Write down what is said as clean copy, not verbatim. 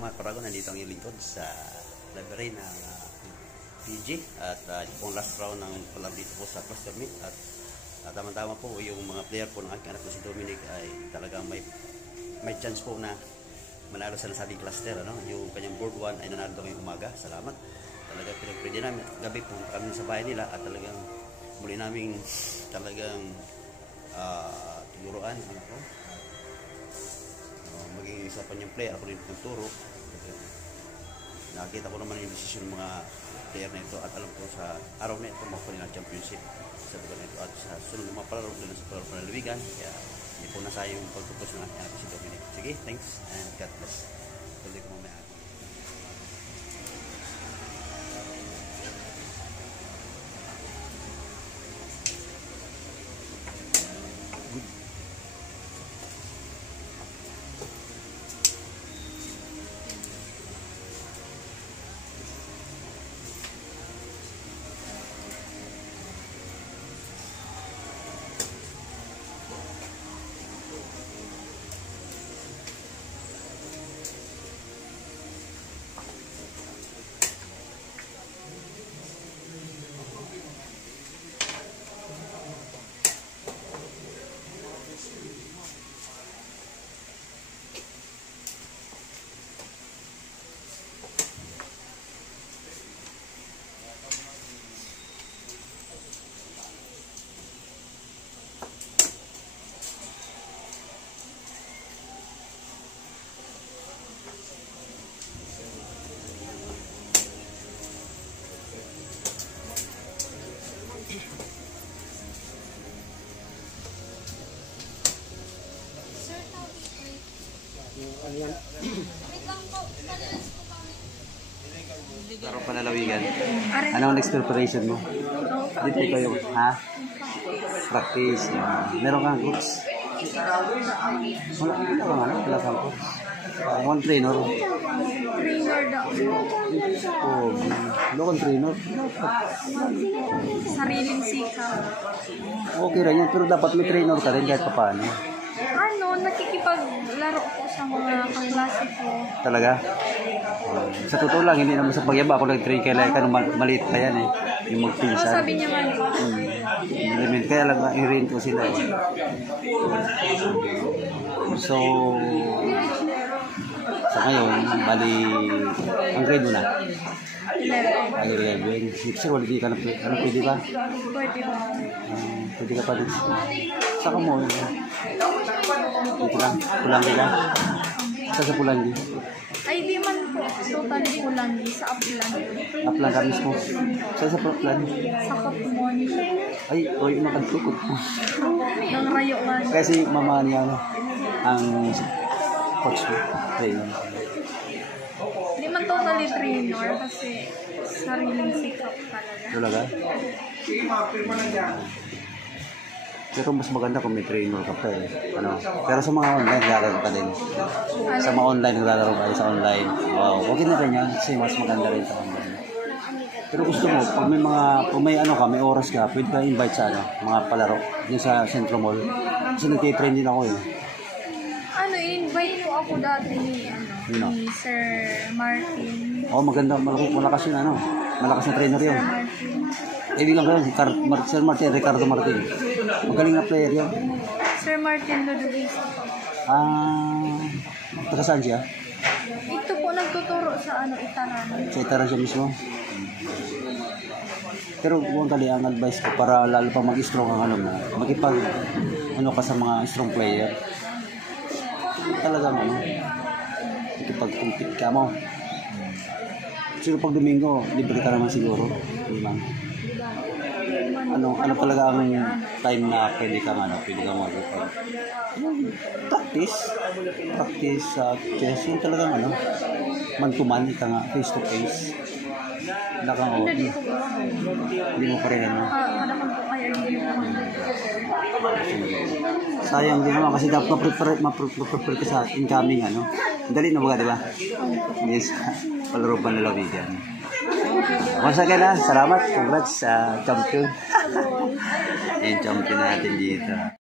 mga Kuragon, nandito ang yung lingkod sa library ng PG at ito pong last round ng palaro dito po sa cluster meet at tama-tama po yung mga player po ng aking anak po si Dominic ay talagang may chance po na manalo sa nasabing cluster, ano? Yung kanyang board 1 ay nanalo ngayong umaga. Salamat. Talagang pinag-pwede namin gabi po kami sa bahay nila at talagang muli naming talagang turuan ano po. Maging isa pa niyang player, ako rin nagturo. Nakita ko naman yung desisyon ng mga player na ito at alam ko sa araw na ito makukunin ang championship sa lugar na ito at sa sunod ng mga palaro na sa palaro panalawigan. Kaya hindi po nasayang yung pagtupos ng aking anak si Dominic. Sige, thanks and God bless. Tuloy ko mamaya. Ayan. Laro panalawigan. Anong next preparation mo? Dito kayo, ha? Practice. Meron kang coach? Wala kang coach. One trainer. Trainer daw. Oh, lokal trainer. Sariling sikap. Okay rin yan, pero dapat may trainer ka rin kahit pa paano. Nakikipaglaro ko sa mga kaklase ko. Talaga? Sa totoo lang, hindi naman sa pagyaba ako nag-train kay Laika nung maliit pa yan eh. Yung magpinsan. Sabi niya man. Kaya lang i-rain ko sila eh. So, sa ngayon, bali, ang grade mo na? 11. Ay, 11. Sir, wala ka na ano, pwede ba? Pwede ba? Pwede ka pa rin. Saka mo yun. Ito lang, Pulangi ka? Sa Pulangi? Ay, di man po. Totally Pulangi. Sa Aplan. Aplan ka mismo? Sa Aplan? Sa Kapumon. Ay, oy, nakadukot po. Nang rayo man. Kasi mama niya, ang coach mo. Trainer. Di man totally trainer kasi sariling sikap talaga. Talaga? Pero mas maganda kung may trainer ka pa eh. Ano? Pero sa mga online, naglalaro ka din. Sa mga online, naglalaro ka sa online. Wow, okay na rin yan. Kasi mas maganda rin sa online. Pero gusto mo, pag may ano ka, may oras ka, pwede ka invite sa ano, mga palaro. Yung sa Centro Mall. Kasi nag-train din ako eh. I-invite po ako dati ni Sir Martin. Oo, maganda. Malakas yun ano. Malakas na trainer yun. Sir Martin. Bilang ko yun, Sir Martin, Ricardo Martin. Magaling na player yun. Sir Martin Lodovisa. Taga saan siya? Ito po nagtuturo sa Itaran. Sa Itaran siya mismo? Pero huwag kali ang advice ko para lalo pa mag-strong ang makipag ka sa mga strong player. Talagang makipag-compete ka mo. Siguro pag Domingo, libre ka naman siguro. Diba? Ano talaga ang time na pwede kang mag-practice sa chess, yung talagang man to man, ika nga, face to face. Hindi mo pa rin sayang din naman kasi dapat ma-prepare ka sa incoming dali na ba, diba? Yes, palaro pa nalawigan. Once again salamat, congrats sa champion. Yung champion natin dito.